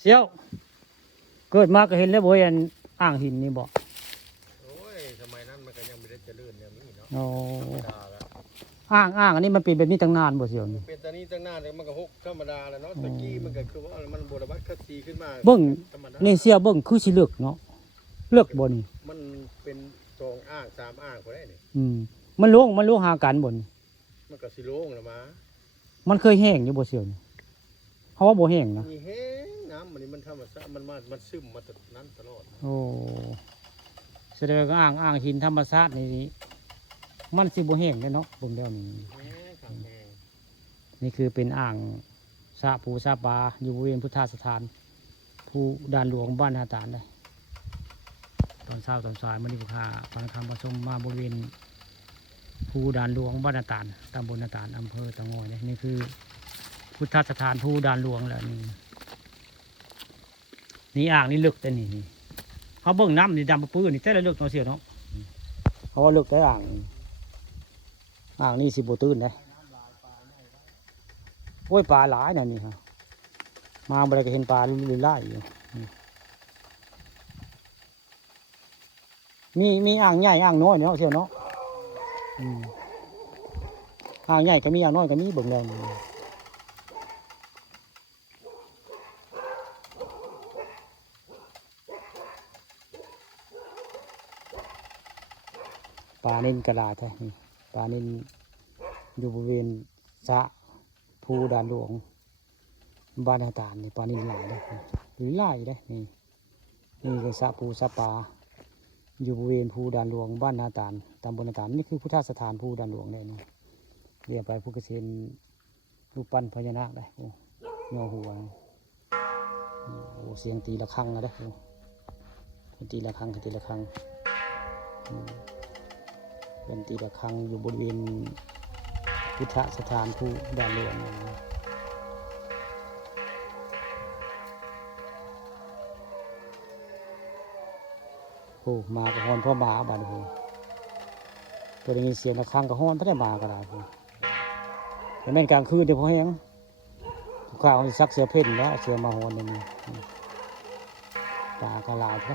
เสียวเกิดมาก็เห็นแล้วบ่เห็นอ่างหินนี่บ่โอ้ยสมัยนั้นมันก็ยังไม่ได้เจริญอย่างนี้เนาะโอ้ธรรมดาแล้วอ่างอันนี้มันเป็นแบบนี้ตั้งนานบ่เสียวนี่เป็นตอนนี้ตั้งหน้าเลยมันก็หกธรรมดาแล้วเนาะตะกี้มันก็คือว่ามันบวรวัตคัดซีขึ้นมาเบิ่งธรรมดานี่เสียเบิ่งคือสิเลือกเนาะเลือกบ่นี่มันเป็นสองอ่างสามอ่างก็ได้นี่มันลงหากันบ่นี่มันก็สิโล่งแล้วมามันเคยแห้งอยู่บ่เสียวนี่เพราะว่าบ่แห้งนะมีแห้งน้ำมันธรรมชาติมันซึมมาจากนั้นตลอดโอ้แสดงว่าอ่างหินธรรมชาตินี่มันสิบ่แห้งเนาะเบิ่งแล้วนี่แห้งขังแห้งนี่คือเป็นอ่างสระภูสระปาอยู่บริเวณพุทธสถานภูด่านหลวงบ้านนาตาลได้ตอนเช้าตอนสายมันนี่พาฟังคำประชมมาบริเวณภูด่านหลวงบ้านนาตาลตำบลนาตาลอำเภอตะงอยนี่คือพุทธสถานภูด่านหลวงแหละนี่อ่างนี่ลึกแต่นี่เขาเบิ่งน้ำนี่ดำปื้นนี่แต่ละลึกเนาะเสียเนาะเขาว่าลึกแต่อ่างนี่สิบตื้นเลยโอ้ยปลาหลายน่ะนี่ฮะมาบ่ได้ก็เห็นปลาลุยไล่อยู่มีอ่างใหญ่อ่างน้อยเนาะเชียวเนาะอ่างใหญ่ก็มีอ่างน้อยก็มีเบิ่งแรงปลานิลกระดาษใช่ปลานิลอยู่บริเวณสระภูด่านหลวงบ้านนาตาลนี่ปลานิลหลายเลยหรือไล่เลยนี่คือสระภูสระปลาอยู่บริเวณภูด่านหลวงบ้านนาตาลตำบลนาตาลนี่คือพุทธสถานภูด่านหลวงเลยนี่เรียกไปผู้เกษตรรูปปั้นพญานาคได้โอ้ยอหัวโอ้เสียงตีระฆังนะได้โอ้ตีระฆังตีระฆังเป็นตีระฆังอยู่บริเวณพุทธสถานภูด่านหลวงโอ้มากระหอนพ่อมาบ้านโอ้ตัวนี้เสียงระฆังกระหอนถ้าได้มากระไรแต่แม่นกลางคืนเดี๋ยวพอแห้งข้าวซักเสือเพ่นแล้วเสือมาหอนนี่ปลากระลายใช่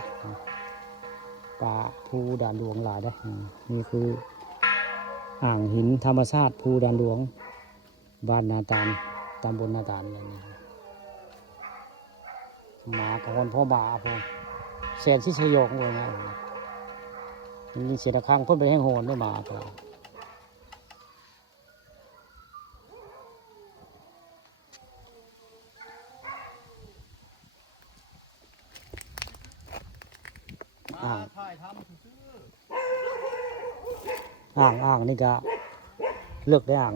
ปลาภูด่านหลวงหลายได้นี่คืออ่างหินธรรมชาติภูด่านหลวงบ้านนาตาลตำบลนาตาลอะไรนี่หมากระหอนพ่อมาพอแสนที่ชยองเลยนะมีเสียงระฆังพ่นไปแห้งโหนด้วยมาก็อ่างนี่ก็เลือกได้อ่าง